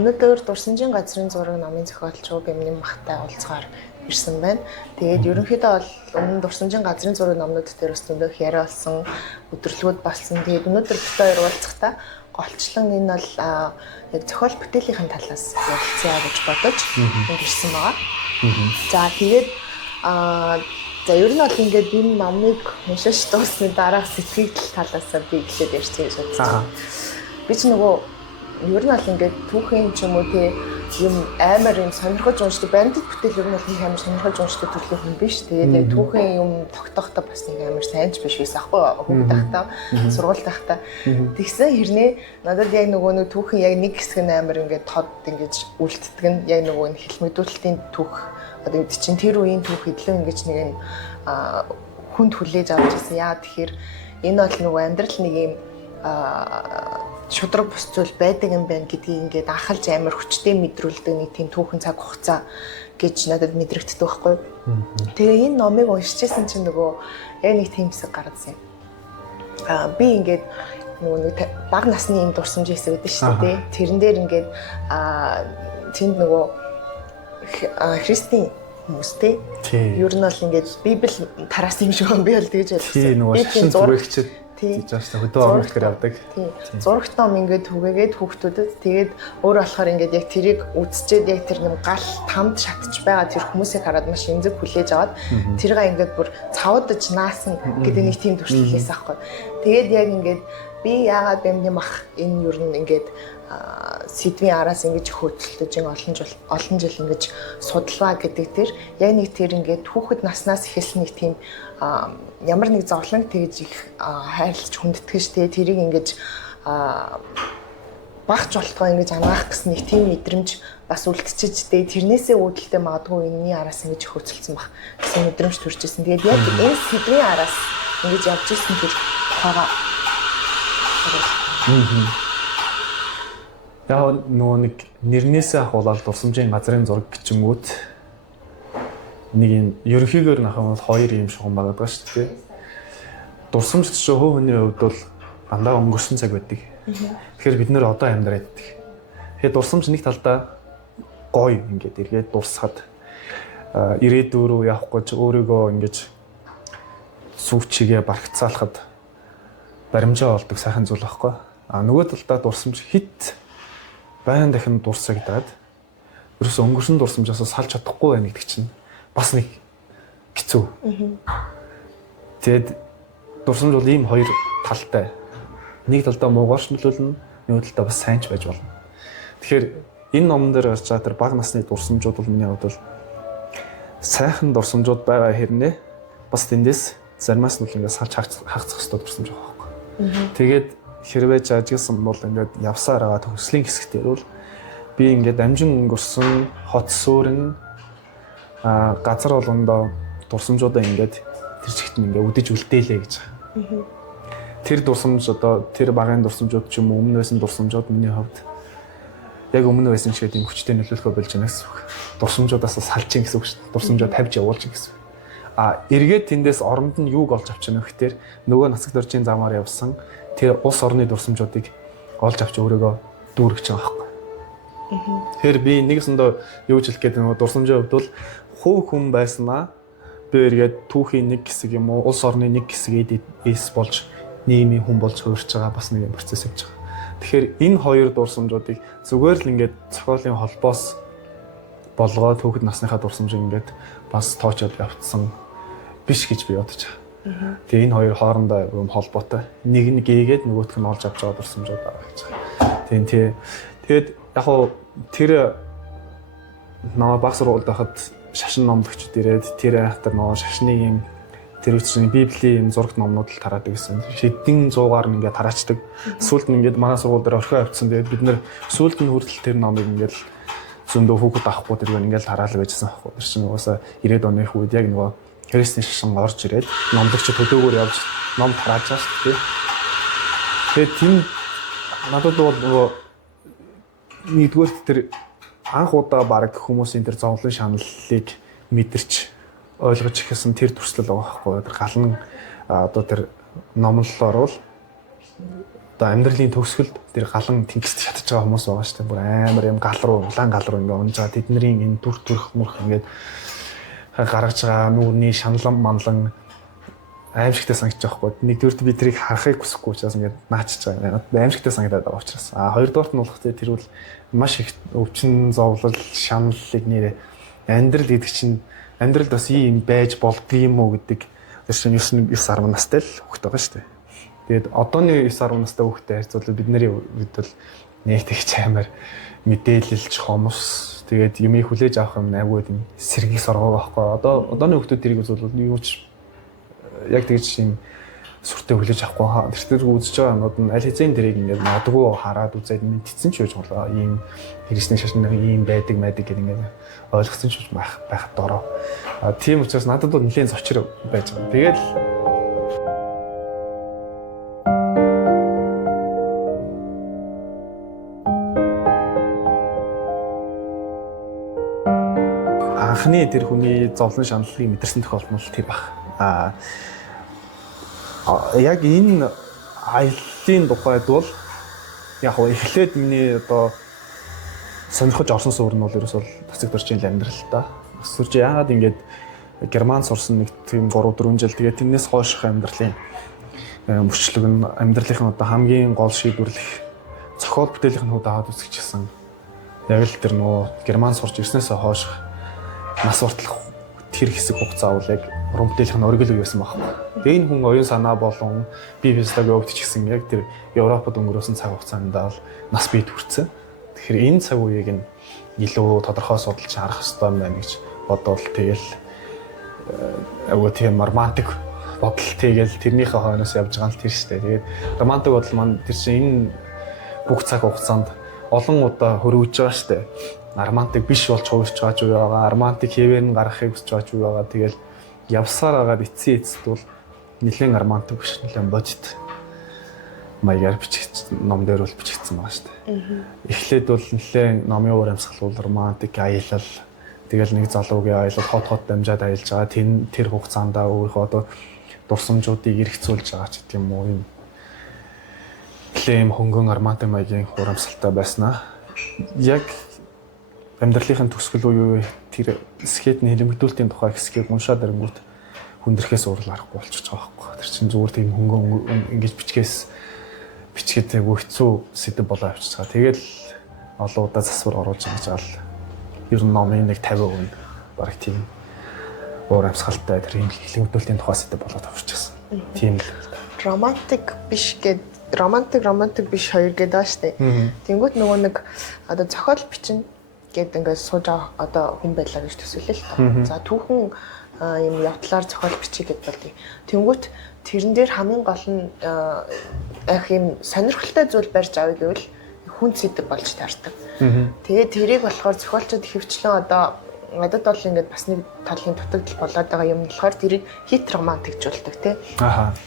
Өнөөдөр Дурсамжийн газрын зураг намын зохиолч Бэмнэн Махтай уулзгаар ирсэн байна. Тэгээд ерөнхийдөө бол өмнө Дурсамжийн газрын зураг номнууд дээр бас зөндөх яриа болсон, өдөрлгүүд болсон. Тэгээд өнөөдөр бид хоёр уулзахдаа голчлон энэ бол яг зохиол бүтээлийн талаас ярилцъя гэж бодож энд ирсэн байгаа. За тэгээд ер нь бол ингээд энэ номыг уншиж дуусны дараа сэтгэл талаас би эхлээд ярьчих гэж бодсон. Би ч нөгөө ер нь бол ингээд түүхийн ч юм уу тий юм амар юм сонирхож уншдаг баримтат бүтээл ер нь бол нэг амар сонирхож уншдаг төрлийн хүн биш. Тэгээд яг түүхийн юм тогтоохтой бас нэг амар сайн ч биш байсан аахгүй хүүхэд тахтаа сургууль тахтаа. Тэгсэн хэрнээ надад яг нөгөө нэг түүхийн яг нэг хэсэг нь амар ингээд тод ингэж үлддэг нь яг нөгөө нэг хэл мэдүүлэлтийн түүх одоо үед чинь тэр үеийн түүх идлэн ингэж нэг юм хүнд хүлээж авч ирсэн. Яа тэгэхээр энэ бол нөгөө амьдрал нэг юм шудраг бус зүйл байдаг юм байна гэдгийг ингээд анхалж амар хүчтэй мэдрүүлдэг нэг тийм түүхэн цаг хугацаа гэж надад мэдрэгддэг байхгүй. Тэгээ энэ номыг уншижсэн чинь нөгөө яг нэг тийм хэсэг гарсан юм. Би ингээд нөгөө нэг бага насны энэ дурсамжийн хэсэг гэдэг шүү дээ. Тэрэн дээр ингээд тэнд нөгөө христийн хүмүүстэй. Ер нь бол ингээд Библи тараасан юм шиг би бол тэгж ойлгосон. Би тийм зурагчд тийж байгаа хөдөө оруулахаар явдаг. Зурагт ном ингээд түгээгээд хүүхдүүдэд тэгээд өөр болохоор ингээд яг тэрийг үзчихэд яг тэр нэм гал тамд шатж байгаа тэр хүмүүсийг хараад маш эмзэг хүлээж аваад тэргээ ингээд бүр цавдаж наасан гэдэг нэг тийм төрөлхөөс аахгүй. Тэгээд яг ингээд би яагаад Бэмнэн Мах энэ ер нь ингээд сэдвийн араас ингэж хөөцөлдөж олон жил ингэж судалгаа гэдэг тэр яг нэг тэр ингээд хүүхэд наснаас эхэлсэн нэг тийм ямар нэг зовлон тэгж их хайрлаж хүндэтгэж штэ тэрийг ингэж багч болтгоо ингэж ангаах гэсэн нэг тийм мэдрэмж бас үлдчихэж дээ тэрнээсээ үүдэлтэй магадгүй энэний араас ингэж хөөцөлсөн баг гэсэн мэдрэмж төрж ирсэн. Тэгээд яг энэ сэдвийн араас ингэж явж ирсэн тэр тухайга яг нөгөө нэг нэрнээсээ ахуулаад Дурсамжийн газрын зураг гिचэнгүүт нэг юм ерөнхийдөө нахам бол хоёр юм шугам байгаа шүү дээ. Дурсамж ч хувь хүний хувьд бол дандаа өнгөрсөн цаг байдаг. Тэгэхээр бид нэр одоо амьдраад байдаг. Тэгэхээр дурсамж нэг талдаа гоё ингээд эргээд дурсахад ирээдүй рүү явах гэж өөрийгөө ингэж сүвчигээ барагцаалахад баримжаа болдог сайхан зүйл байхгүй. Нөгөө талдаа дурсамж хит баян дахин дурсагдаад ерөөсө өнгөрсөн дурсамжаас салж чадахгүй байх гэдэг чинь бас нэг хэцүү. Тэгэд дурсамж бол ийм хоёр талтай. Нэг талдаа муугаарч нөлөөлнө, нөгөө талдаа бас сайн ч байж болно. Тэгэхээр энэ номон дээр гарч байгаа тэр бага насны дурсамжууд бол миний хувьд бол сайхан дурсамжууд байгаа хэрнээ бас тэндээс заримаас нь ингээд салж хаагцах хэрэгтэй дурсамж байгаа байхгүй. Тэгээд хэрвээ жажигсан бол ингээд явсаар байгаа төгслийн хэсэг дээр бол би ингээд амжин өнгөрсөн хот суурин газар болгондоо дурсамжуудаа ингээд тэр чигт нь ингээд үдэж үлдээлээ гэж байгаа. Тэр дурсамж одоо тэр багын дурсамжууд ч юм уу өмнө байсан дурсамжууд миний хувьд яг өмнө байсан шиг тийм хүчтэй нөлөөлөхөө болж байна гэсэн үг. Дурсамжуудаас салж ийн гэсэн үг шүү дээ. Дурсамжууд тавьж явуулж ийн гэсэн үг. Эргээд тэндээс оронд нь юуг олж авч яах вэ гэхээр нөгөө нацаг доржийн замаар явсан тэр улс орны дурсамжуудыг олж авч өөрөөгөө дүүргэж байгаа байхгүй. Тэгэхээр би нэгэсэндээ юу ч хэлэх гээд нөгөө дурсамжийн хувьд бол хувь хүн байснаа би эргээд түүхийн нэг хэсэг юм уу улс орны нэг хэсэг эс болж нийгмийн хүн болж хувирч байгаа бас нэг процесс явж байгаа. Тэгэхээр энэ хоёр дурсамжуудыг зүгээр л ингээд зохиолын холбоос болгоод хүүхэд насныхаа дурсамжийг ингээд бас тоочод явцсан биш гэж би бодож байгаа. Тэгээ энэ хоёр хоорондоо юм холбоотой. Нэг нь гээгээд нөгөөх нь олж авч байгаа дурсамжууд байгаа гэж байна. Тийм тий. Тэгээд яг хуу тэр намайг баг сургуульд байхад шашин номлогчд ирээд тэр айхтар нөгөө шашны юм тэр үчирний библийн юм зурагт номнууд л тараадаг гэсэн. Хэдэн 100-аар ингээд тараачдаг. Сүүлд нь ингээд манай сургууль дээр орхио авчихсан. Тэгээд бид нэр сүүлд нь хүртэл тэр номыг ингээд зөндөө хүүхэд авахгүй тэр ингээд тараал байжсан байхгүй. Тэр чинь угаасаа 90-ад оны үед яг нөгөө христийн шашин орж ирээд номлогчд хөдөөгөр явж ном тарааж байгаа шүү дээ. Тэгээд тийм надад бол нөгөө нэгдүгээр тэр анх удаа баг хүмүүсийн тэр зовлон шаналлыг мэдэрч ойлгож ихсэн тэр төрслөл байгаа байхгүй. Тэр галан одоо тэр номлолоор бол одоо амьдралын төгсгөлд тэр галан тэнгисч чадчих байгаа хүмүүс байгаа шүү дээ. Бүр амар юм гал руу, улаан гал руу ингээ унж байгаа тэдний энэ дүр төрх мөрх ингээд гаргаж байгаа нүүрний шаналан манлан аимшигтай санагдаж байгаа байхгүй. Нэгдүгürt би тэрийг харахыг хүсэхгүй учраас ингээд наачиж байгаа. Аимшигтай санагдаад байгаа учраас. Хоёрдугаарт нь болох тэр бол маш их өвчин зовлол шаналлыг нэрээ амьдрал гэдэг чинь амьдралд бас ийм байж болдгийм үү гэдэг тэр чинь 9 10 настай л хүүхэд байгаа шүү дээ. Тэгээд одооны 9 10 настай хүүхэдтэй харьцуулбал бидний үед бол нэг тэгч аймаар мэдээлэлч хомос тэгээд юмыг хүлээж авах юм айгүй юм сэргийг соргоо байхгүй. Одооны хүүхдүүд тэрийг үзвэл юу ч яг тэгж юм сүртэй хүлээж авахгүй. Тэр үзэж байгаа юмуд нь аль хэзээ тэрийг ингээд модгүй хараад үзээд мэдсэн ч үгүй болоо. Ийм христийн шашин ийм байдаг гэдэг ингээд ойлгосон ч байхад дороо. Тийм учраас надад бол нэлийн зочир байж байгаа. Тэгээд анхны тэр хүний зовлон шаналлыг мэдэрсэн тохиолдол нь тэр баг. Яг энэ аяллаа тухайд бол яг хөө эхлээд миний одоо сонирхож орсон суурь нь бол ерөөсөө тасаг төрчийн амьдрал та. Өсвөрж яагаад ингэж герман сурсан нэг тийм 3 4 жил тэгээд тэрнээс хойших амьдралын мөрчлөг нь амьдралын одоо хамгийн гол шийдвэрлэх зохиол бүтээлийн хүүд аваад үзчихсэн. Яг л тэр нөгөө герман сурч ирснээсээ хойших нас уртлах тэр хэсэг хугацаа бол яг уран бүтээлийн оргил үе байсан байхгүй. Тэгээ энэ хүн оюун санаа болон бие физиологи өвдөж гисэн яг тэр Европод өнгөрөөсөн цаг хугацаанд бол нас бий төрсэн. Тэгэхээр энэ цаг үеийг нь илүү тодорхой судалж харах хэрэгтэй юм байна гэж бодвол тэгэл агуу тийм романтик бодол тэгэл тэрнийхээ хойноос явж байгаа л тэр шүү дээ. Тэгээд романтик бодол маань тэр чинь энэ бүх цаг хугацаанд олон удаа хөрвөж байгаа шүү дээ. Романтик биш болж хувирч байгаа ч үе байгаа. Романтик хэвээр нь гаргахыг хүсэж байгаа ч үе байгаа. Тэгэл явсаар агаад эцэст бол нэлээд романтик биш нэлээд бодит маягаар бичигдсэн ном дээр бол бичигдсэн байгаа шүү дээ. Эхлээд бол нэлээд номын уур амьсгал бол романтик аялал тэгэл нэг залуугийн аялал хот дамжаад аялж байгаа. Тэр хугацаанд өөрийнхөө одоо дурсамжуудыг эргэцүүлж байгаа ч гэдэг юм уу юм. Нэлээд юм хөнгөн романтик маягийн уур амьсгалтай байснаа. Яг амьдралын төгсгөл үе тэр скетний хэлэмгдүүлтийн тухай хэсгийг уншаад ирэнгүүт хүндрхээс уурал арахгүй болчихж байгаа байхгүй. Тэр чинь зүгээр тийм хөнгөн ингэж бичгээд айгүй хэцүү сэдв болоо авчиж байгаа. Тэгэл олон удаа засвар оруулж байгаа л ер нь номын нэг 50% бараг тийм уур амьсгалтай тэр хэлэмгдүүлтийн тухай сэдв болоод авчихсан. Тийм л романтик биш гэд романтик биш хоёр гэдэг ба штэ. Тэнгүүт нөгөө нэг одоо зохиол бичин гэд ингээд сууж байгаа одоо хүн байлаа гэж төсөөлөө л тоо. За түүхэн юм явдлаар зохиол бичиж гэд болдгийг. Тэнгүүт тэрэн дээр хамгийн гол нь яг юм сонирхолтой зүйл барьж авъя гэвэл хүн сэдв болж таардаг. Тэгээд тэрийг болохоор зохиолчид хөвчлэн одоо надад бол ингээд бас нэг талын дутагдал болоод байгаа юм болохоор тэрийг хит романтикжуулдаг тий.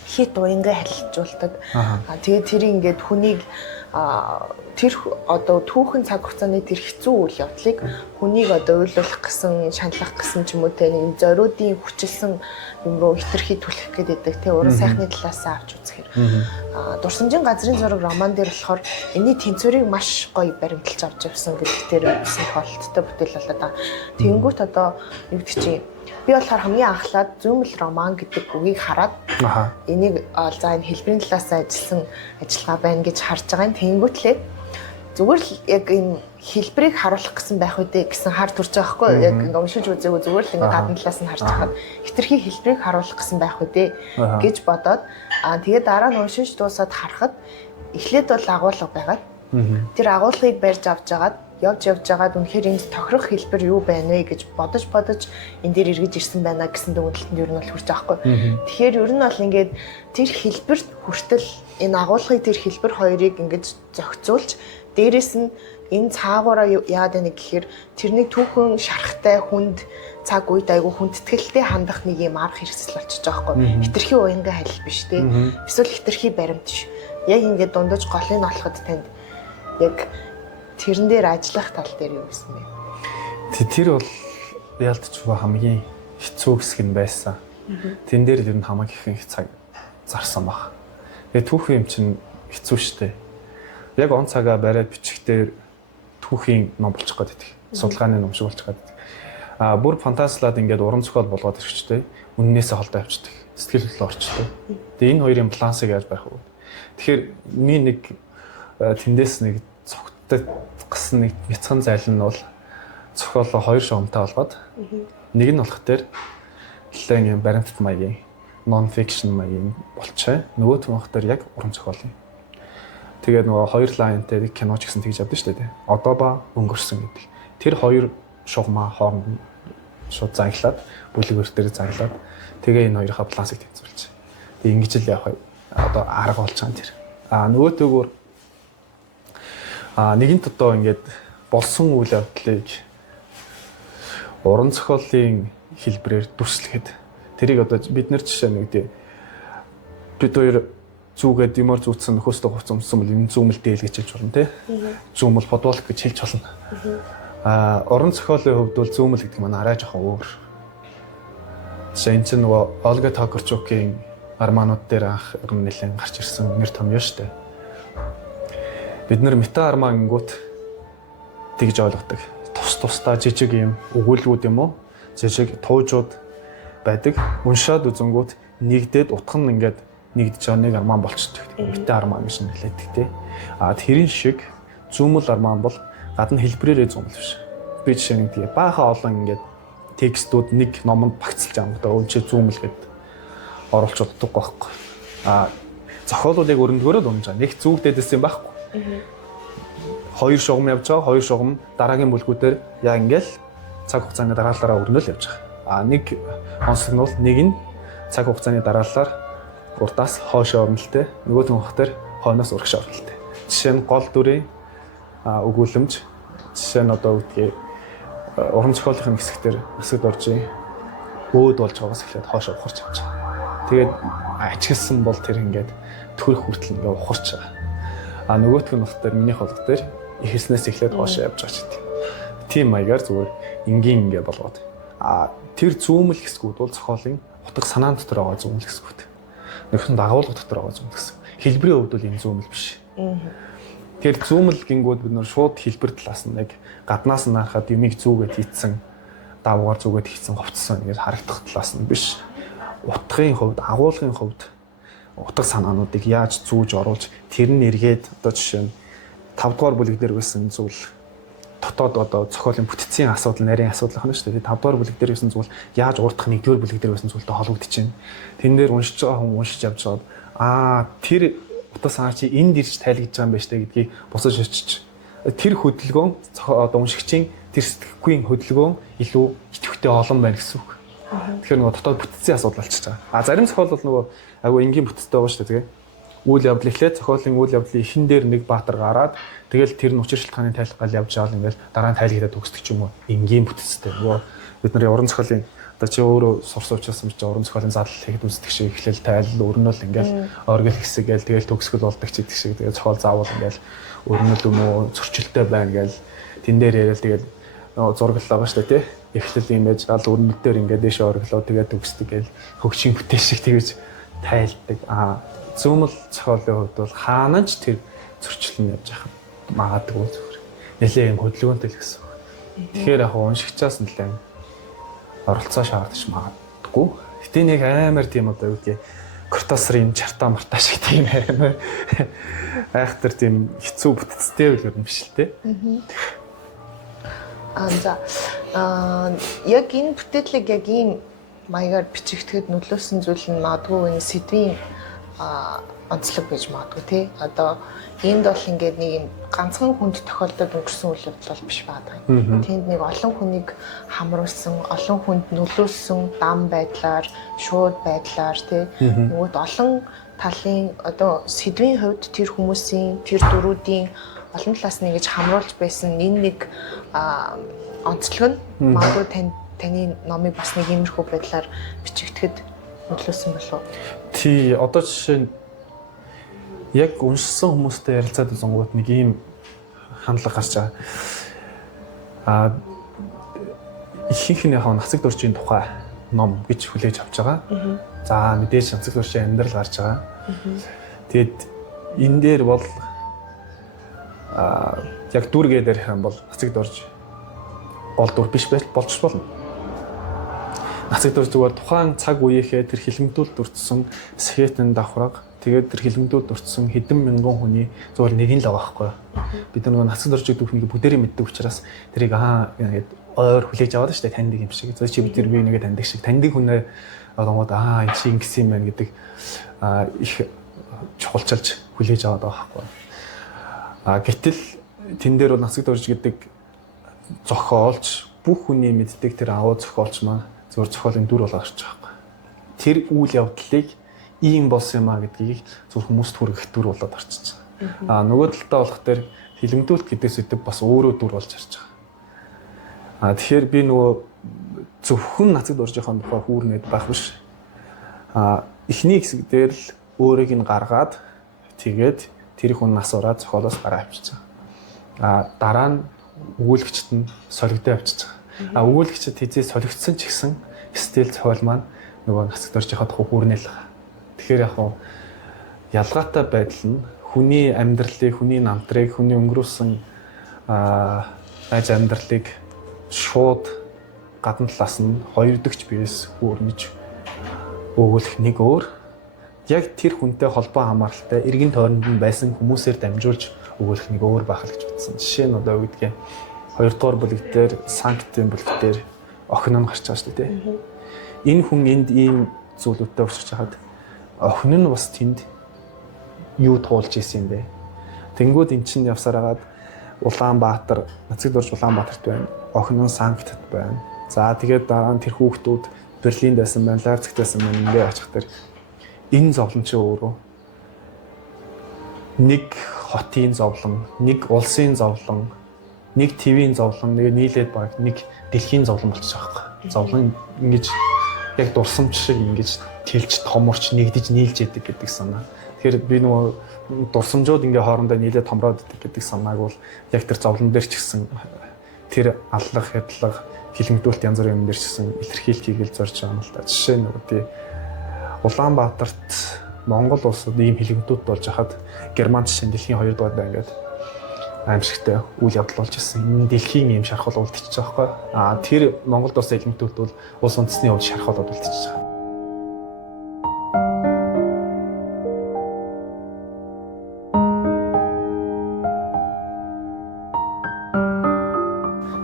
Хит уянгаа харилцуулдаг. Тэгээд тэрийг ингээд хүнийг тэр одоо түүхэн цаг хугацааны тэр хэцүү үйл явдлыг хүнийг одоо уйлуулах гэсэн, шаналлах гэсэн ч юм уу те нэг зориудын хүчилсэн юм руу хитрхи түлхэх гэдэг те уран сайхны талаас авч үзэхээр дурсамжийн газрын зураг роман дээр болохоор энэний тэнцвэрийг маш гоё баримталж авч явсан гэдэг дээр үсэн холттой бүтээл болоод байгаа. Тэнгүүт одоо юу гэдэг чинь би болохоор хамгийн анхлаад зүүмэл роман гэдэг үгийг хараад энийг за энэ хэлбэрийн талаас ажилласан ажиллагаа байна гэж харж байгаа юм. Тэнгүүтлээ зүгээр л яг энэ хэлбэрийг харуулах гэсэн байх үедээ гэсэн хар турж байгаа хгүй яг ингээ уншиж үзээгүй зүгээр л ингээ гадна талаас нь харж хахад хитрхи хэлбэрийг харуулах гэсэн байх үедээ гэж бодоод тэгээд дараа нь уншиж дуусаад харахад эхлээд бол агуулга байгаад тэр агуулгыг барьж авч жагаад явж жагаад үнэхээр энд тохирох хэлбэр юу байна вэ гэж бодож энэ дээр эргэж ирсэн байна гэсэн дүгнэлтэнд ер нь бол хүрч байгаа хгүй. Тэгэхээр ер нь бол ингээд тэр хэлбэрт хүртэл энэ агуулгыг тэр хэлбэр хоёрыг ингэж зохицуулж дээрэс нь энэ цаагаараа яагаад байна гэхээр тэрний түүхэн шарахтай хүнд цаг үед айгүй хүндэтгэлтэй хандах нэг юм арга хэрэгсэл болчихж байгаа хгүй. Хитрхи уянга хайлт биш те. Эсвэл хитрхи баримт биш. Яг ингээд дундаж голыг олоход танд яг тэрэн дээр ажиллах тал дээр юу гэсэн бэ? Тэр бол ялтчгүй хамгийн хэцүү хэсэг нь байсан. Тэн дээр ер нь хамаг ихэнх цаг зарсан баг. Тэгээ түүхэн юм чинь хэцүү шттэ. Яг он цагаа бариад бичихээр түүхийн ном болчих гээд байдаг. Судалгааны ном шиг болчих гээд байдаг. Бүр фантазлаад ингээд уран зохиол болгоод ирчихтэй. Үннээсээ холдоо явчихдаг. Сэтгэл хөдлөл орчтой. Тэгээ энэ хоёрын балансыг яаж барих вэ? Тэгэхээр нэг тэндээс нэг цогтгсан нэг бяцхан зайлн нь бол зохиолоо хоёр шугамтай болгоод нэг нь болох дээр нэлээд юм баримтат маягийн non fiction маягийн болчихоо. Нөгөөх нь болох дээр яг уран зохиол юм. Тэгээд нөгөө хоёр лайнтай нэг кино ч гэсэн тэгж явдсан шүү дээ. Одоо ба өнгөрсөн гэдэг. Тэр хоёр шугамаа хооронд шууд зааглаад бүлэг өртөр зааглаад тэгээ энэ хоёрын балансыг тэнцвэрлэж. Тэг ингэж л явах одоо арга болж байгаа тэр. Нөгөөтэйгөр нэгэнт одоо ингээд болсон үйл явдлыг уран зохиолын хэлбэрээр дүрслэхэд тэрийг одоо бид нар жишээ нэгдээ бид хоёр зүгээд юмар зүүцсэн нөхөстө хувцас өмсөн бол энэ зүүмэл дээл гэж хэлж болно те. Зүүмэл футбол гэж хэлж болно. Уран зохиолын хувьд бол зүүмэл гэдэг нь арай жоохон өөр. Жишээ нь нөгөө Олга Токарчукийн арманууд дээр анх нэлээд гарч ирсэн нэр томьёо штэ. Бид нар мета армангууд тэгж ойлгодог. Тусдаа жижиг юм өгүүлбүүд юм уу? Жижиг туужууд байдаг. Уншаад үзэнгүүт нэгдээд утга нь ингээд нэгдэж байгаа нэг арман болчихдог. Мета арман гэж нэлээдэг тий. Тэрийн шиг зүүмэл арман бол гадна хэлбэрээрээ зүүмэл биш. Би жишээ нэг тэгээ баахан олон ингээд текстүүд нэг номонд багцлж байгаа юм да. Өвчөө зүүмэл гэд оруулж уддаг байхгүй. Зохиолуудыг өрнөгөөрөө унж байгаа. Нэг зүгдээдсэн юм байхгүй. Хоёр шугам явж байгаа. Хоёр шугам дараагийн бүлгүүдээр яг ингээл цаг хугацааны дараалалаараа өрнөөл явж байгаа. Нэг онцлог нь бол нэг нь цаг хугацааны дараалалаар урдаас хоошоо орнолтой. Нөгөө төнх дээр хойноос урагш орнолтой. Жишээ нь гол дүрийн өгүүлэмж. Жишээ нь одоо үгдгээ уран зохиолын хэсэгтэр хэсэгт орж өөд болж байгаас эхлээд хоошоо ухарч явж байгаа. Тэгээд ачилсан бол тэр ингээд төрөх хүртэл ингээд ухарч байгаа. Нөгөөх нь болохоор миний холбоо дээр ихэлснээс эхлээд хоошоо явж байгаа ч гэдэг. Тийм маягаар зүгээр энгийн ингээд болгоод. Тэр зүүмэл хэсгүүд бол зохиолын утга санаан дотор байгаа зүүмэл хэсгүүд. Нөхөн дагуулга дотор байгаа зүүмэл хэсэг. Хэлбэрийн хувьд бол энэ зүүмэл биш. Тэр зүүмэл гингүүд бид нар шууд хэлбэр талаас нь яг гаднаас нь харахад юмыг зүүгээд хийцэн давгаар зүүгээд хийцэн хувцсан гэж харагдах талаас нь биш. Утгын хувьд, агуулгын хувьд утга санаануудыг яаж зүүж оруулж тэр нь эргээд одоо жишээ нь 5 дугаар бүлэг дээр байсан зүйл дотоод одоо зохиолын бүтцийн асуудал, нарийн асуудал байна шүү дээ. 5 дугаар бүлэг дээр байсан зүйл яаж урдах 1-р бүлэг дээр байсан зүйлтэй холбогдож байна. Тэн дээр уншиж байгаа хүн уншиж явж байгаад тэр утга санаа чи энд ирж тайлгаж байгаа юм байна штэ гэдгийг босож очиж тэр хөдөлгөөн одоо уншигчийн тэр сэтгэхүйн хөдөлгөөн илүү идэвхтэй олон байна гэсэн үг. Тэгэхээр нөгөө дотоод бүтцийн асуудал болчихж байгаа. Зарим зохиол бол нөгөө айгу энгийн бүтцтэй байгаа шүү дээ. Үйл явдал эхлээд зохиолын үйл явдлын эхэн дээр нэг баатар гараад тэгэл тэр нь учир шалтгааны тайлбар явж байгаа ингээл дараа нь тайлгадаад төгсдөг ч юм уу. Энгийн бүтцтэй. Нөгөө бид нарын уран зохиолын одоо чи өөрөө сурсан учраас чи уран зохиолын задал хийхэд үздэг шиг эхлэл тайлал өрнөл ингээл оргил хэсэг гээл тэгэл төгсгөл болдог ч гэдэг шиг тэгээ зохиол заавал ингээл өрнөл юм уу зөрчилтэй байна гээл тэн дээр яриад тэгэл зурглалаа ба штэ тий. Эхлэл имиж гал өрнөл дээр ингээд дэше орглоо тэгээд төгсдөг гээл хөгжим бүтээл шиг тэгэж тайлдаг. Зүүмэл зохиолын хувьд бол хаанаач тэр зөрчил нь явж байгаа магадгүй зүгээр. Нэлээ юм хөдөлгөөнтэй л гэсэн. Тэгэхээр яг уншигчаас нэлээ оролцоо шаардаж магадгүй. Гэтэ нэг амар тийм одоо юу гэдгийг Кортосрын чарта марта шиг тийм байна. Айхтар тийм хэцүү бүтцтэй л юм биш л те. За яг энэ бүтээдлийг яг ийм маягаар бичигдэхэд нөлөөсөн зүйл нь магадгүй энэ сэдвийн онцлог гэж магадгүй тий. Одоо энд бол ингээд нэг юм ганцхан хүнд тохиолдоод өнгөрсөн үйл явдал биш байгаа юм. Тэнд нэг олон хүнийг хамруулсан, олон хүнд нөлөөлсөн дам байдлаар, шууд байдлаар тий. Нөгөөд олон талын одоо сэдвийн хувьд тэр хүмүүсийн, тэр дөрүүдийн олон талаас нь ингэж хамруулж байсан энэ нэг онцлог нь магадгүй таны номыг бас нэг иймэрхүү байдлаар бичигдэхэд нөлөөсөн болов уу? Тий, одоо жишээ нь яг уншсан хүмүүстэй ярилцаад зонгууд нэг ийм хандлага гарч байгаа. Ихэнхний яг нацаг дуржийн тухай ном гэж хүлээж авч байгаа. За мэдээж нацаг дуржийн амьдрал гарч байгаа. Тэгэд энэ дээр бол яг дүргээ дээрх юм бол нацаг дурж гол дүр биш болж болно. Нацаг дурж зүгээр тухайн цаг үеийнхээ тэр хилэмдүүлд өртсөн сэхэтэн давхраг тэгээд тэр хилэмдүүлд өртсөн хэдэн мянган хүний зүгээр нэг нь л байгаа байхгүй. Бид нөгөө нацаг дуржийг түүхнийг бүгдээрээ мэддэг учраас тэрийг ингээд ойр хүлээж аваад штэ таньдаг юм шиг. За чи бид тэр би нэгэ таньдаг шиг таньдаг хүнээ одоогод энэ чи ингэсэн юм байна гэдэг их чухалчилж хүлээж аваад байгаа байхгүй. Гэтэл тэн дээр бол нацаг дурж гэдэг зохиолч бүх хүний мэддэг тэр аваа зохиолч маань зөвхөн зохиолын дүр болоо гарч байгаа байхгүй. Тэр үйл явдлыг ийм болсон юм а гэдгийг зөвхөн хүмүүст хүргэх дүр болоод орчиж байгаа. Нөгөө талдаа болох тэр хилэмдүүлэлт гэдэг сэдв бас өөрөө дүр болж харж байгаа. Тэгэхээр би нөгөө зөвхөн нацаг дуржийнхаа тухай хүүрнээд байх биш. Эхний хэсэг дээр л өөрийг нь гаргаад тэгээд тэр хүн нас ураад зохиолоос гараа авчиж байгаа. Дараа нь өгүүлэгчд нь солигдоо авчиж байгаа. Өгүүлэгчд хизээ солигдсон ч гэсэн стил зохиол маань нөгөө нацаг дуржийнхаа тухай хүүрнээл байгаа. Тэгэхээр яг ялгаатай байдал нь хүний амьдралыг, хүний намтрыг, хүний өнгөрүүлсэн айж амьдралыг шууд гадна талаас нь хоёр дэгч биес хүүрнэж өгүүлэх нэг өөр. Яг тэр хүнтэй холбоо хамааралтай эргэн тойронд нь байсан хүмүүсээр дамжуулж өгүүлэх нэг өөр байх л гэж бодсон. Жишээ нь одоо үгдгээ 2 дугаар бүлэг дээр санктын бүлэг дээр охин нь гарч байгаа шүү дээ. Энэ хүн энд ийм зүйлүүдтэй өршиж хаад охин нь бас тэнд юу туулж исэн юм бэ? Тэнгүүд эн чинь явсаар хагаад Улаанбаатар, нацаг дурж Улаанбаатарт байна. Охин нь Санктад байна. За тэгээд дараа нь тэр хүүхдүүд Берлинд байсан байна, Лайпцигт байсан байна. Ингээ очих тэр энэ зовлон чи өөрөө нэг хотын зовлон, нэг улсын зовлон, нэг твийн зовлон, нэг нийлээд баг нэг дэлхийн зовлон болчих واخхой. Зовлон ингэж яг дурсамж шиг ингэж тэлж томорч нэгдэж нийлж яадаг гэдэг санаа. Тэгэхээр би нөгөө дурсамжууд ингээ хоорондоо нийлээд томроод идэг гэдэг санааг бол яг тэр зовлон дээр ч гэсэн тэр аллах, хядлах, хилэмдүүлэлт янз бүрийн юм дээр ч гэсэн илэрхийлж хийгээл зорж байгаа юм л да. Жишээ нь нөгөө тий Улаанбаатарт Монгол улсад ийм хилэмтүүд болж хахад Герман жишээ нь дэлхийн 2 дугаар байнгээд аимшигтай үйл явдал болж ирсэн. Энэ дэлхийн ийм шархал үлдчихэж байгаа байхгүй. Тэр Монголд бас хилэмтүүд бол улс үндэсний хувьд шархалууд үлдчихэж байгаа.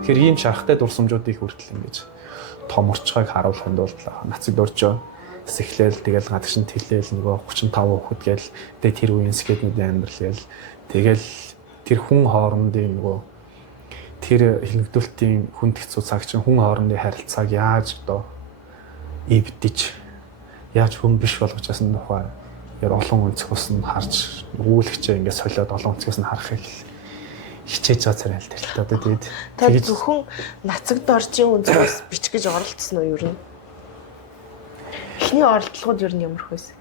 Тэгэхээр ийм шархтай дурсамжуудыг хүртэл ингэж том орчхойг харуулахын тулд нацаг дуржоо сэхлээл тэгэл гадагшин тэлээл нөгөө 35% гээл тэгээ тэр үеийн скетнүүдийн амьдрал гээл тэгэл тэр хүн хоорондын нөгөө тэр хилэгдүүлэлтийн хүнд хэцүү цаг чинь хүн хоорондын харилцааг яаж одоо эвдэж яаж хүн биш болгож байсан тухай яар олон өнцгөөс нь харж өгүүлэгчээ ингээд солиод олон өнцгөөс нь харахыг хичээж байгаа царай л тэр л одоо тэгээд зөвхөн нацаг доржийн өнцгөөс бичих гэж оролцсон уу юу? Эхний оролдлогууд юу ямар хөөс?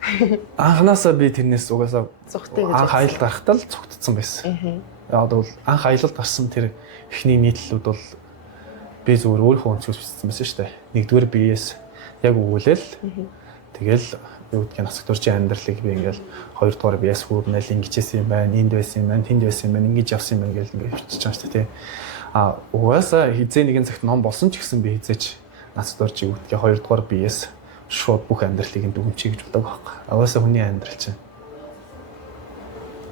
Анханасаа би тэрнээс угаасаа зүгтэй гэж анх аялалд гарахтаа л зүгтцсэн байсан. Яг бол анх аялалд гарсан тэр эхний нийтлэлүүд бол би зүгээр өөрийнхөө өнцгөөс бичсэн байсан шүү дээ. Нэгдүгээр биеэс яг өгүүлэл тэгэл юу гэдгийг нацаг дуржийн амьдралыг би ингээл хоёрдугаар биеэс хүүрнэл ингэжсэн юм байна, энд байсан юм байна, тэнд байсан юм байна, ингэж явсан юм байна гэж ингээд бичиж байгаа шүү дээ. Угаасаа хизээ нэгэн цагт ном болсон ч гэсэн би хизээч нацаг дуржийн юу гэдгийг хоёрдугаар биеэс шууд бүх амьдралыг нь дүгнчихье гэж бодог байхгүй. Аваасаа хүний амьдрал чинь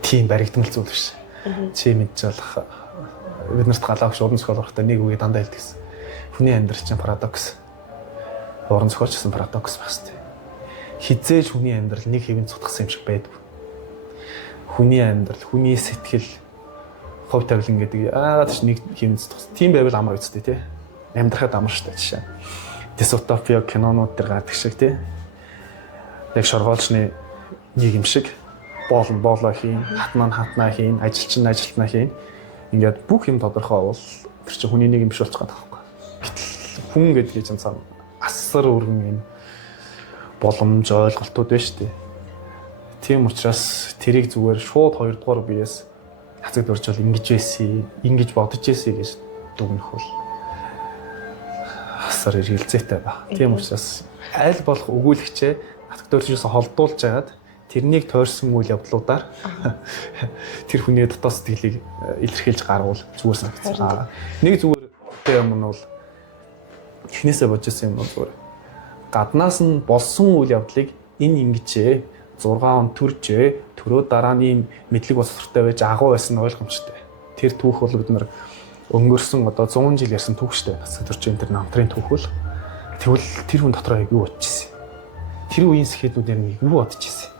тийм баригдмал зүйл биш. Чи мэдж болох биднэрт галаа гэж уран зохиол урахтаа нэг үгээ дандаа хэлдэг гэсэн. Хүний амьдрал чинь парадокс. Уран зохиолч гэсэн парадокс байх хэрэгтэй. Хизээж хүний амьдрал нэг хэвэн цутгсан юм шиг байдаг. Хүний амьдрал, хүний сэтгэл, хувь тавилан гэдэг тийш нэг хэвэн цутгсан. Тийм байвал амар үстэй тий. Амьдрахад амар штэ жишээ. Дистопия кинонууд төр гардаг шиг тий. Яг шоргоолчны нэг юм шиг боолоо хийн, хатнаа хийн, ажилтнаа хийн. Ингээд бүх юм тодорхой бол тэр чинь хүний нэг юм биш болчих гээд байгаа байхгүй. Гэтэл хүн гэдгийг чинь цаа асар өргөн юм боломж ойлголтууд байна шүү дээ. Тийм учраас тэрийг зүгээр шууд хоёрдугаар биеэс хацагд орчвол ингэж байсан, ингэж бодож байсан гэж дүгнэх бол асар эргэлзээтэй ба. Тийм учраас аль болох өгүүлэгчээ хацагд орчвол холдуулж жагаад тэрнийг тойрсон үйл явдлуудаар тэр хүний дотоод сэтгэлийг илэрхийлж гарвал зүгээр санагдсан. Нэг зүгээр юм нь бол эхнээсээ бодчихсон юм бол зүгээр гаднаас нь болсон үйл явдлыг энэ ингэжээ 6 он төржээ төрөө дараа нь ийм мэдлэг боловсролтой байж агуу байсан нь ойлгомжтой. Тэр түүх бол бид нар өнгөрсөн одоо 100 жил ярьсан түүх шүү дээ. Насаа төрч энэ тэр намтрын түүх бол тэгвэл тэр хүн дотроо юу бодчихсон. Тэр үеийн сэхэтнүүдээр нь юу бодож ирсэн.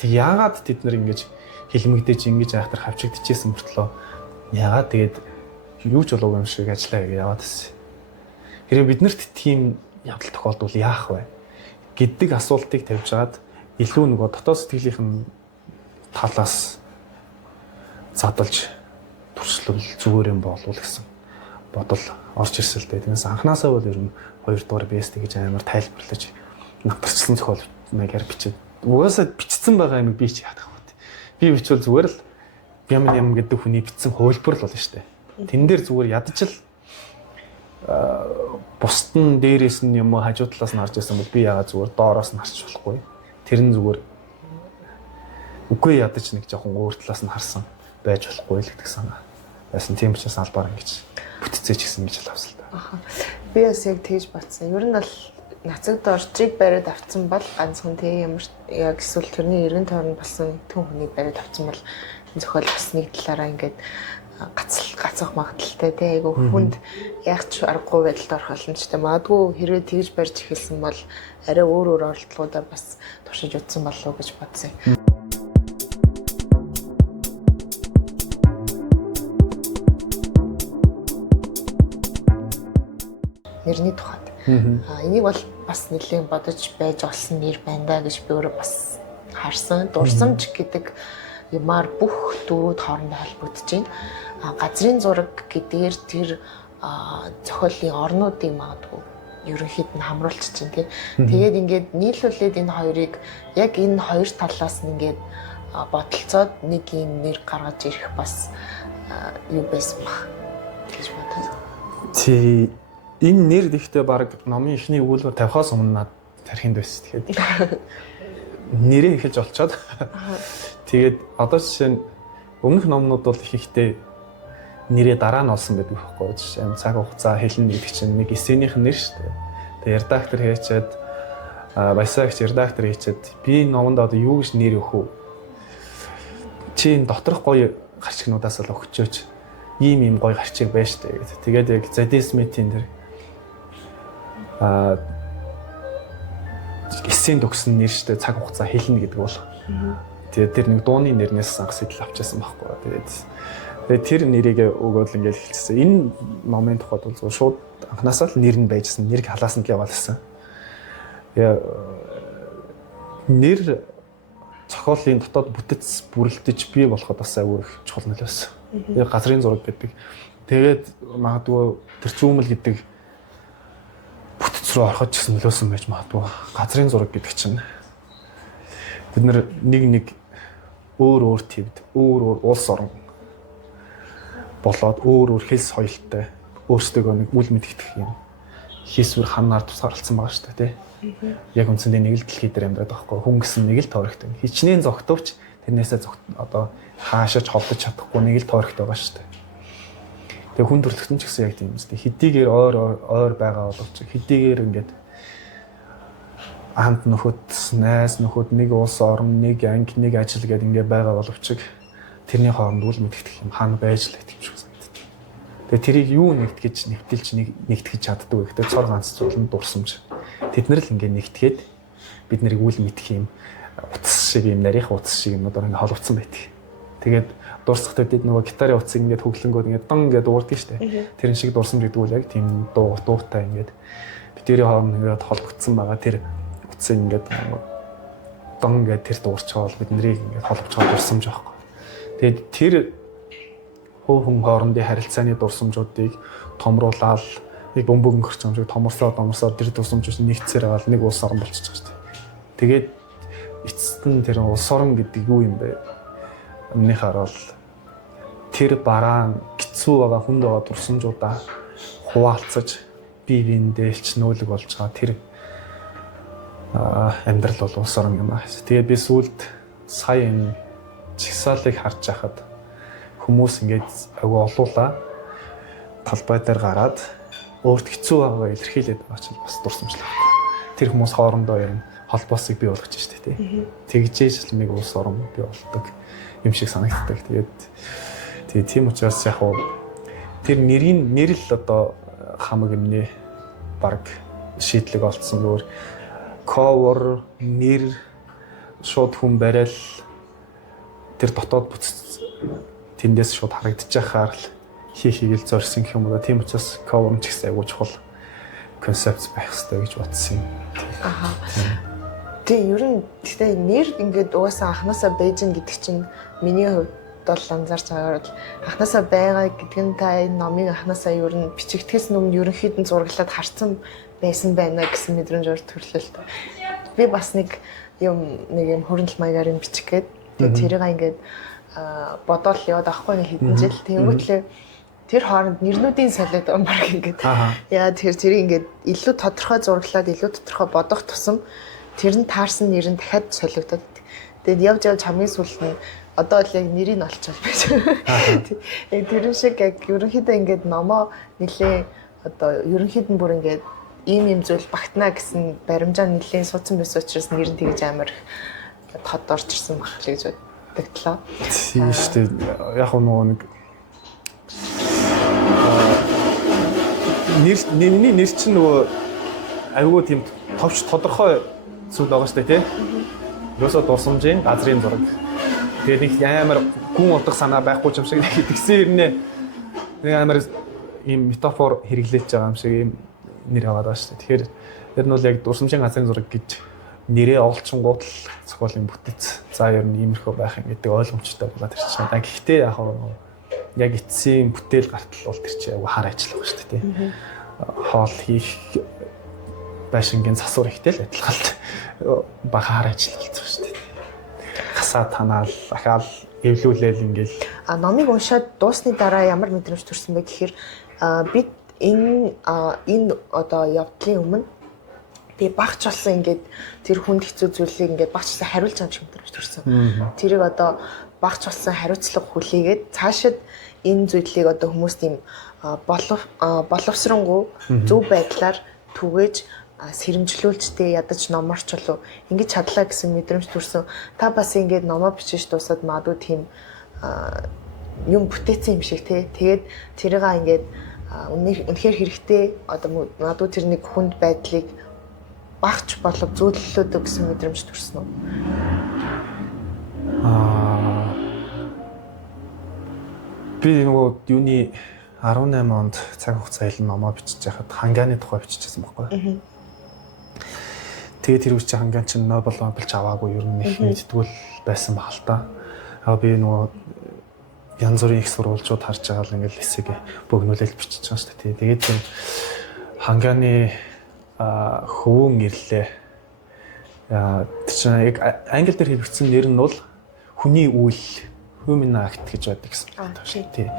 Тэг яагаад тэд нар ингэж хилмигдэж ингэж айхтар хавчигдчихсэн мөртлөө яагаад тэгээд юу ч болоогүй юм шиг ажиллаа гэж яваад байсан. Хэрвээ биднэрт тийм явдал тохиолдвол яах вэ гэдэг асуултыг тавьж гаад илүү нөгөө дотоод сэтгэлийнх нь талаас задалж туршлал зүгээр юм болов гэсэн бодол орж ирсэн л дээ. Тэгээс анханасаа бол ер нь 2 дугаар бэст гэж амар тайлбарлаж намтарчлан зохиол маягаар бичээд угаасаа бичсэн байгаа юм би ч яах вэ? Би бичвэл зүгээр л юм гэдэг хүний бичсэн хөлбөр л болно шүү дээ. Тэн дээр зүгээр ядаж л бусд нь дээрээс нь юм хажуу талаас нь харж байсан бол би яагаад зүгээр доороос нь харч болохгүй. Тэр нь зүгээр үгүй ядаж нэг жоохон өөр талаас нь харсан байж болохгүй л гэдэг санаа. Байсан тийм учраас албаар ингэж бүтцээч гэсэн гэж л авсан л да. Би бас яг тэгж батсан. Ер нь бол нацагд орчиг бариад авцсан бол ганцхан тийм ямар яг эсвэл тэрний эргэн тойронд болсон түн хүнийг бариад авцсан бол зохиол бас нэг талаараа ингээд гацах магадaltaй тий айгу хүнд яг ч аргагүй байдалд орох боломжтой. Магадгүй хэрвээ тэгж барьж эхэлсэн бол арай өөр оролдлогуудаар бас туршиж үзсэн болов уу гэж бодсон. Нэрний тухайд. Энийг бол бас нэлээд бодож байж олсон нэр байна да гэж би өөрөө бас харсан. Дурсамж гэдэг юмар бүх дөрүүд хоорондоо холбогдож байна. Газрын зураг гэдгээр тэр зохиолын орнуудыг магадгүй ерөнхийд нь хамруулчих чинь тий. Тэгээд ингээд нийлүүлээд энэ хоёрыг яг энэ хоёр талаас нь ингээд бодолцоод нэг юм нэр гаргаж ирэх бас юу байсан баг гэж бодсон. Тий энэ нэр дэхтэй баг номын ихний өгүүлбэр тавихаас өмнө над тархинд байсан. Тэгэхээр нэрээ эхэлж олцоод тэгээд одоо жишээ нь өмнөх номнууд бол их ихтэй нэрээ дараа нь олсон байдаг байхгүй жишээ нь цаг хугацаа хэлнэ гэдэг чинь нэг эссенийх нь нэр шүү дээ. Тэгээд редактор хийчихэд баясаагч редактор хийчихэд би номонд одоо юу гэж нэр өгөх вэ? Чи энэ доторх гоё гарчигнуудаас л өгчөөч. Ийм гоё гарчиг байна шүү дээ. Тэгээд яг Задин Смитийн тэр эссен төгсөн нэр шүү дээ. Цаг хугацаа хэлнэ гэдэг бол. Тэгээд тэр нэг дууны нэрнээс анх сэтэл авчихсан байхгүй. Тэгээд тэр нэрийг өгөөл ингээл хэлчихсэн. Энэ номын тухайд бол зөв шууд анханасаа л нэр нь байжсэн. Нэрийг халаасан л яваалсан. Нэр зохиолын дотоод бүтэц бүрэлдэж бий болоход бас аюу их чухал нөлөөсөн. Тэгээд газрын зураг гэдэг. Тэгээд магадгүй тэр зүүмэл гэдэг бүтэц рүү ороход ч гэсэн нөлөөсөн байж магадгүй. Газрын зураг гэдэг чинь бид нэг өөр төвд өөр улс орн болоод өөр хэл соёлтой өөрсдөө нэг үл мэдэгдэх юм хийсвэр ханаар тусгаарлалцсан байгаа шүү дээ тий. Яг үндсэндээ нэг л дэлхий дээр амьдардаг байхгүй хүн гэсэн нэг л тойрогтой. Хичнээн зогтовч тэрнээсээ одоо хаашаач холдож чадахгүй нэг л тойрогтой байгаа шүү дээ. Тэгээ хүн төрөлхтөн ч гэсэн яг тийм үстэй. Хэдийгээр ойр байгаа боловч хэдийгээр ингээд хамт нөхөд, найз нөхөд, нэг улс орн, нэг анги, нэг ажил гэдэг ингээ байгаа боловч тэрний хооронд үл мэдгдэх юм хаана байж л гэдэг юм шиг санагддаг. Тэгээ тэрийг юу нэгтгэж нэвтэлж нэгтгэж чаддгүй гэхдээ цор ганц зүйл нь дурсамж. Тэд нар л ингээ нэгтгээд бид нарыг үл мэдэх юм утас шиг юм нарийнх утас шиг юм одоо ингээ холбогдсон байдаг. Тэгээд дурсахтай бид нөгөө гитарын утсыг ингээ хөглөнгөд ингээ дан ингээ дуурдаг шүү дээ. Тэрэн шиг дурсамж гэдэг үл яг тийм дуутай ингээ бидний хооронд ингээ холбогдсон байгаа тэр утсыг ингээ дан ингээ тэр дуурчаал бид нарыг ингээ холбож байгаа дурсамж байхгүй. Тэгээд тэр хөв хүн хоорондын харилцааны дурсамжуудыг томруулаад нэг бөмбөг өнгөрч юм шиг томорсоо тэр дурсамжууд нэгцээр аваад нэг улс орн болчихж байгаа шүү дээ. Тэгээд эцэст нь тэр улс орн гэдэг юу юм бэ? Өмнөхөр бол тэр бараан хэцүү байгаа хүнд байгаа дурсамжуудаа хуваалцаж бие биендээ элч нөөлөг болж байгаа тэр амьдрал бол улс орн юм аа. Тэгээд би сүүлд сая энэ чигсаалыг харж байхад хүмүүс ингээд агуу олуулаа талбай дээр гараад өөрт хэцүү байгаагаа илэрхийлээд байгаа чинь бас дурсамжлаа. Тэр хүмүүс хоорондоо юм холбоосыг бий болгож штэ тий. Тэгжээж л нэг улс орн бий болдог юм шиг санагддаг. Тэгээд тийм учраас яг уу тэр нэр л одоо хамаг юмний баг шийдлэг олцсон зүгээр cover нэр шууд хүн барайл тэр дотоод бүц тэндээс шууд харагдаж байхаар л хийхийг л зорьсон гэх юм уу. Тийм учраас cover ч гэсэн айгуу чухал концепт байх хэрэгтэй гэж бодсон юм. Аха. Тэгээ ер нь гэхдээ нэр ингээд угаасаа анханасаа Бээжин гэдэг чинь миний хувьд бол анзаарч байгаагаар бол анханасаа байгаа гэдэг нь та энэ номыг анханасаа ер нь бичигдэхээс өмнө ерөнхийдөө зураглаад харсан байсан байна гэсэн мэдрэмж төрлөө л та. Би бас нэг юм хөрөнгө маягаар юм бичгээд тэгээ тэрийг ингээд бодоол яваад авахгүй нэг хэдэн жил тэнгуүтлээ тэр хооронд нэрнүүдийн солиод байгаа юм баг ингээд. Яа тэрийг ингээд илүү тодорхой зураглаад илүү тодорхой бодох тусам тэр нь таарсан нэр нь дахиад солигдоод. Тэгээд явж хамгийн сүүлд нь одоо л яг нэрийг олчихвол байж. Яг тэр шиг яг ерөнхийдөө ингээд номоо нэлээ одоо ерөнхийдөө бүр ингээд ийм зүйл багтана гэсэн баримжаа нэлээ суудсан байсан учраас нэр нь тэгж амар тод орчирсан баг л гэж бодогдлоо. Тийм шүү дээ. Яг нөгөө нэг нэр чинь нөгөө айгүй тийм товч тодорхой зүйл байгаа шүү дээ тий. Ерөөсөө дурсамжийн газрын зураг. Тэгээд нэг амар гүн утга санаа байхгүй юм шиг нэг тэгсэн хэрнээ нэг амар ийм метафор хэрэглэж байгаа юм шиг ийм нэр аваад байгаа шүү дээ. Тэгэхээр тэр нь бол яг дурсамжийн газрын зураг гэж нэрээ олчингууд л зохиол юм бүтэц. За ер нь иймэрхүү байх юм гэдэг ойлгомжтой байгаа тэр чинь. Гэхдээ яг эцсийн бүтээл гартал бол тэр чинь аягүй хар ажил байгаа шүү дээ тий. Хоол хийх байшингийн засвар ихтэй л адилхан л бага хар ажил болсон шүү дээ. Хасаа танаал ахаал эвлүүлээл ингээл номыг уншаад дуусны дараа ямар мэдрэмж төрсөн бэ гэхээр бид энэ одоо явдлын өмнө би багч болсон ингээд тэр хүнд хэцүү зүйлийг ингээд багчсаа хариулж байгаа юм шиг мэдрэмж төрсөн. Тэрийг одоо багч болсон хариуцлага хүлээгээд цаашид энэ зүйлийг одоо хүмүүс тийм боловсронгуй зөв байдлаар түгээж сэрэмжлүүлжтэй ядаж номорч болов ингэж чадлаа гэсэн мэдрэмж төрсөн. Та бас ингэж номоо бичиж дуусаад магадгүй тийм юм бүтээсэн юм шиг тий. Тэгээд тэрийг ингэж үнэхээр хэрэгтэй одоо магадгүй тэр нэг хүнд байдлыг багч болов зөвлөлөөд гэсэн мэдрэмж төрсөн үү? Би нөгөө юуны 18 онд цаг хугацаа хэлэн номоо бичиж байхад хангааны тухай бичижсэн байхгүй. Тэгээд тэр үуч хангаан чинь Нобель аваагүй ер нь их мэдтгүүл байсан баг л та. Би нөгөө янз бүрийн их сурвалжууд харж байгаа л ингээл эсэг бөгнүүлэл бичиж байгаа шүү дээ. Тэгээд тэр хангааны хөвөн ирлээ. Тэр чинь яг англи дээр хэлбэгдсэн нэр нь бол хүний үйл human act гэж байдаг гэсэн байна шүү дээ.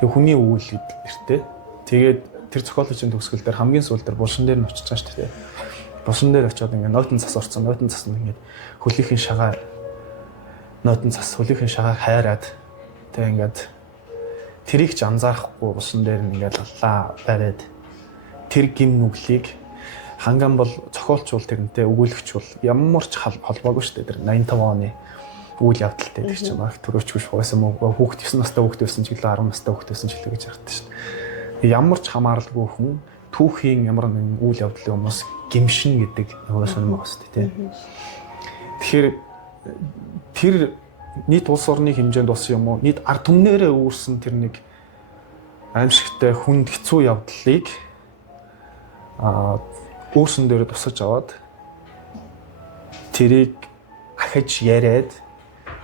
Тэгээ хүний үйл гэдэг нэртэй. Тэгээд тэр зохиолчийн төгсгөл дээр хамгийн сүүл дээр булшин дээр нь очиж байгаа шүү дээ. Булшин дээр очиод ингээд нойтон цас орсон. Нойтон цас нь ингээд хөлийнхин шагаа нойтон цас хөлийнхин шагааг хайраад тэгээ ингээд тэрийг ч анзаарахгүй булшин дээр нь ингээд аллаа бариад тэр гим нүглийг Ханган бол зохиолч бол тэрнтэй өгүүлэгч бол ямар ч холбоогүй шүү дээ. Тэр 85 оны үйл явдалтай тэр чинь баг төрөөчгүй байсан мөн хүүхэд 9 настай хүүхэд байсан ч гэлээ 10 настай хүүхэд байсан ч гэлээ гэж ярьдаг шүү дээ. Ямар ч хамааралгүй хүн түүхийн ямар нэгэн үйл явдлын өмнөөс гимшин гэдэг ямар сонирм байгаа шүү дээ. Тэгэхээр тэр нийт улс орны хэмжээнд болсон юм уу? Нийт ард түмнээрээ үүрсэн тэр нэг аимшигтай хүнд хэцүү явдлыг өөрсөн дээр тусаж аваад тэрийг ахиж яриад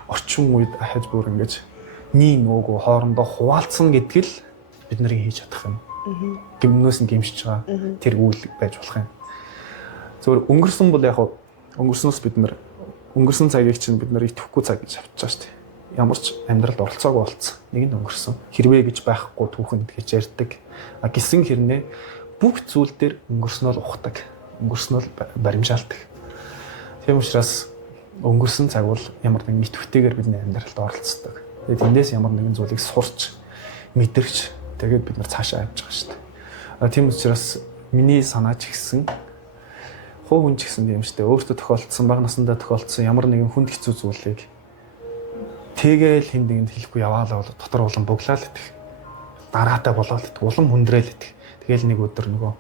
орчин үед ахиж бүр ингэж нийт нөгөө хоорондоо хуваалцсан гэдэг л бид нарыг хийж чадах юм. Гимнөөс нь гимшиж байгаа тэр үйл байж болох юм. Зөвхөн өнгөрсөн бол яг өнгөрснөөс бид нар өнгөрсөн цагийг чинь бид нар итгэхгүй цаг гэж авч байгаа шүү дээ. Ямар ч амьдралд оролцоогүй болцсон. Нэг нь өнгөрсөн. Хэрвээ гэж байхгүй түүхэнд гэж ярьдаг. Гисэн хэрнээ бүх зүйл дээр өнгөрснөө л ухдаг. Өнгөрснөө л баримжаалдаг. Тийм учраас өнгөрсөн цаг бол ямар нэгэн итгэвтэйгээр бидний амьдралд оролцдог. Тэгээд эндээс ямар нэгэн зүйлийг сурч, мэдэрч тэгээд бид нар цаашаа явж байгаа шүү дээ. Тийм учраас миний санаа ч гэсэн хуу хүн ч гэсэн юм шүү дээ. Өөртөө тохиолдсон, бага насндаа тохиолдсон ямар нэгэн хүнд хэцүү зүйлийг тэгээл хин нэгэнд хэлэхгүй яваалаа бол дотор улам буглаал идэх. Дараатай болоод идэх, улам хүндрээл идэх. Тэгээл нэг өдөр нөгөө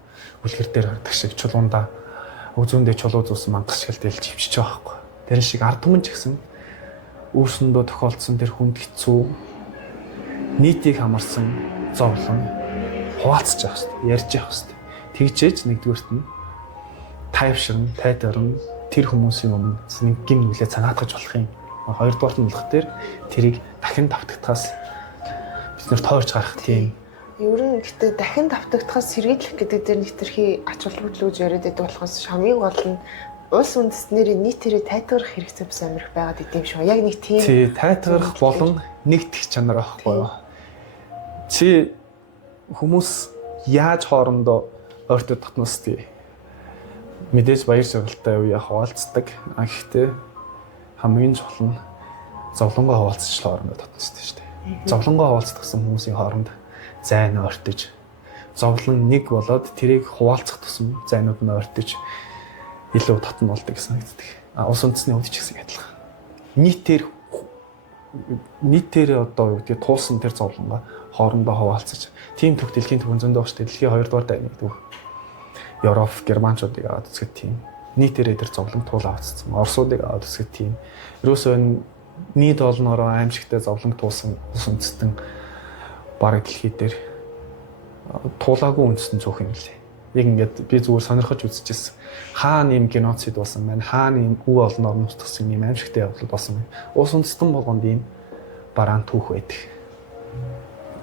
үлгэр дээр гардаг шиг чулуундаа өзөөндөө чулуу зуусан мангас шиг дэлж хөвчөж байгаа байхгүй. Тэр шиг ард түмэн ч гэсэн өөрсөндөө тохиолдсон тэр хүнд хэцүү нийтийг хамарсан зовлон хуваалцаж явах хэрэгтэй, ярьж явах хэрэгтэй. Тэгжээж нэгдүгээрт нь тайвширн, тайтарн тэр хүмүүсийн өмнө нэг гим нүлээ цанаатгаж болох юм. Хоёрдугаар нь болох дээр тэрийг дахин давтагдахаас бид нэр тойрч гарах тийм. Ер нь гэхдээ дахин давтагдахаас сэргийлэх гэдэг дээр нэвтрхий ач холбогдол гэж яриад байдаг болохоос хамгийн гол нь улс үндэстнэрийн нийтээрээ тайтгарах хэрэгцээ бас амирх байгаад идэв шүү. Яг нэг тийм тайтгарах болон нэгдэх чанар байхгүй юу? Чи хүмүүс яаж хоорондоо ойртоод татнаас тий. Мэдээж баяр жаргалтай үе хаваалцдаг. Гэхдээ хамгийн чухал нь зовлонгоо хаваалцаж хоорондоо татнастай шүү дээ. Зовлонгоо хаваалцдагсан хүмүүсийн хооронд зайн ойртож, зовлон нэг болоод тэрийг хуваалцах тусам зайнууд нь ойртож илүү татна болдог гэсэн санагддаг. Улс үндэстний хувьд ч гэсэн адилхан. Нийтээр одоо юу гэдэг туулсан тэр зовлонгоо хоорондоо хаваалцаж, тийм төх дэлхийн түвшин зөндөө багш дэлхийн 2 дугаар дайныг дүүх. Европ, Германчуудыг аваад үзэхэд тийм. Нийтээрээ тэр зовлон туул авцсан. Оросуудыг аваад үзэхэд тийм. Ерөөсөө нийт олноороо аимшигтай зовлон туулсан улс үндэстэн бараг дэлхий дээр туулаагүй үндэстэн зөөх юм лээ. Яг ингээд би зүгээр сонирхож үзчихсэн. Хаана юм геноцид болсон байна? Хаана юм үе олноор нустгсан юм аимшигтай явдлууд болсон байна? Улс үндэстэн болгонд ийм бараан түүх байдаг.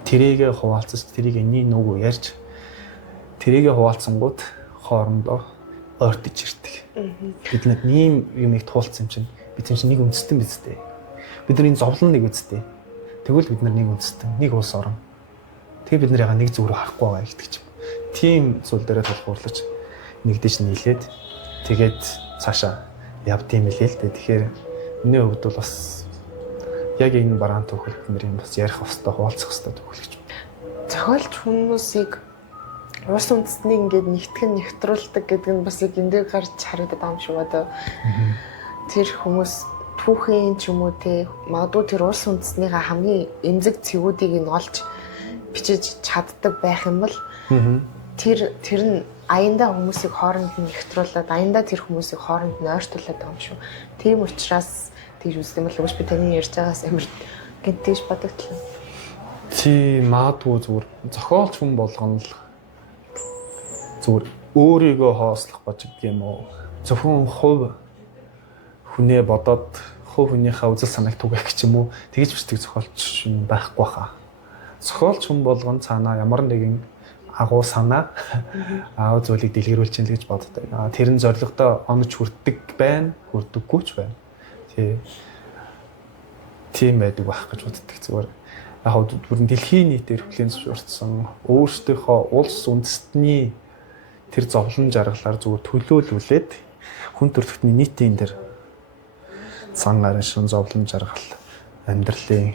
Тэрийгэ хуваалцаж, тэрийг нэг нүгөө ярьж, тэрийгэ хуваалцсангууд хоорондоо ойртож ирдэг. Бид нэг ийм юмыг туулсан юм чинь бид чинь нэг үндэстэн биз дээ. Бидний зовлон нэг үсттэй. Тэгвэл бид нар нэг үндэстэн, нэг улс орон. Тэгээ бид нар яга нэг зүг рүү харахгүй байгаа гэдэг ч юм. Тийм зүйл дээрээ тулгуурлаж нэгдэж нийлээд тэгээд цаашаа явдсан мэлээ л дээ. Тэгэхээр миний хувьд бол бас яг энэ бараан түүхэл бидний бас ярих хэвээр хуваалцах хэвээр түүхэлж байна. Зохиолч хүмүүсийг улс үндэстнийг ингээд нэгтруулдаг гэдэг нь бас яг энэ дээр гарч харагдаад байгаа юм шиг байна. Тэр хүмүүс түүхийн ч юм уу те магадгүй тэр улс үндэстнийхээ хамгийн эмзэг цэгүүдийг нь олж бичиж чаддаг байх юм бол тэр нь аяндаа хүмүүсийг хооронд нь нэгтруулад аяндаа тэр хүмүүсийг хооронд нь ойртуулад байгаа юм шүү. Тийм учраас тэгж үздэг юм бол уус би таны ярьж байгаас амар гэнтэж бодогдлоо. Чи магадгүй зүгээр зохиолч хүн болгоно л зүгээр өөрийгөө хоослох бож гэх юм уу? Зөвхөн хувь хүнээ бодоод хувь хүнийхээ үзэл санааг түгэх гэж юм уу? Тэгж бичдэг зохиолч байхгүй хаа. Зохиолч хүн болгон цаанаа ямар нэгэн агуу санаа аав зүйлийг дэлгэрүүлж чинь л гэж боддог. Тэр нь зоригтой онож хүрдэг байна, хүрдэггүй ч байна. Тийм байдаг байх гэж боддог зүгээр. Яг бүрэн дэлхийн нийтээр хүлээн зөвшөөрсөн өөрсдийнхөө улс үндэстний тэр зовлон жаргалаар зүгээр төлөөлүүлээд хүн төрөлхтний нийтийн дээр цан гарын шин зовлон жаргал амьдралын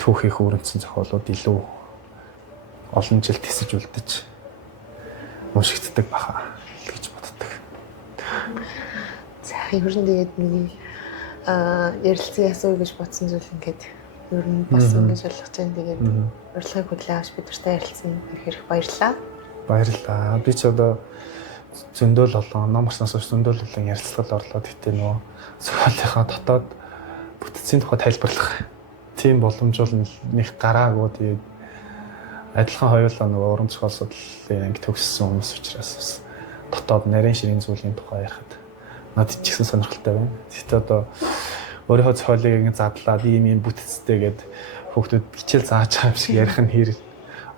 түүхийг өрнөсөн зохиолууд илүү олон жил тисэж үлдэж уншигддаг баха. Ер нь тэгээд нэг ярилцсан ясуу гэж бодсон зүйл ингээд ер нь болсон гэж ойлгож байна. Тэгээд урилгыг хүлээн авч бидэртэй ярилцсан их баярлалаа. Баярлалаа. Би ч одоо зөндөөл болон ном гарснаас хойш зөндөөл болон ярилцлагад орлоо. Гэтэ нөгөө зохиолынхаа дотоод бүтцийн тухай тайлбарлах тийм боломж бол нэг гараагүй. Тэгээд адилхан хоёулаа нөгөө уран зохиол судлалын анги төгссөн хүмүүс учраас бас дотоод нарийн ширийн зүйлийн тухай ярихад надад ч ихсэн сонирхолтой байна. Гэтэ одоо өөрийнхөө зохиолыг ингэ задлаад ийм бүтцтэй гээд хүүхдүүд хичээл зааж байгаа юм шиг ярих нь хэр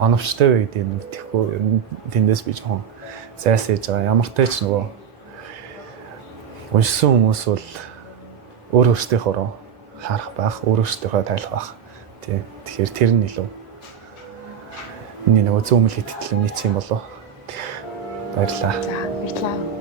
оновчтой вэ гэдэг юм мэдхгүй. Тэндээс би жоохон зайсаж байгаа. Ямар ч тач нөгөө уншсан хүмүүс бол өөр өөрсдийнхөө харах байх, өөр өөрсдийнхөө тайлах байх. Тийм. Тэгэхээр тэр нь илүү миний нөгөө зүүмэл итгэл нийцсэн болов. Баярлалаа. За баярлалаа.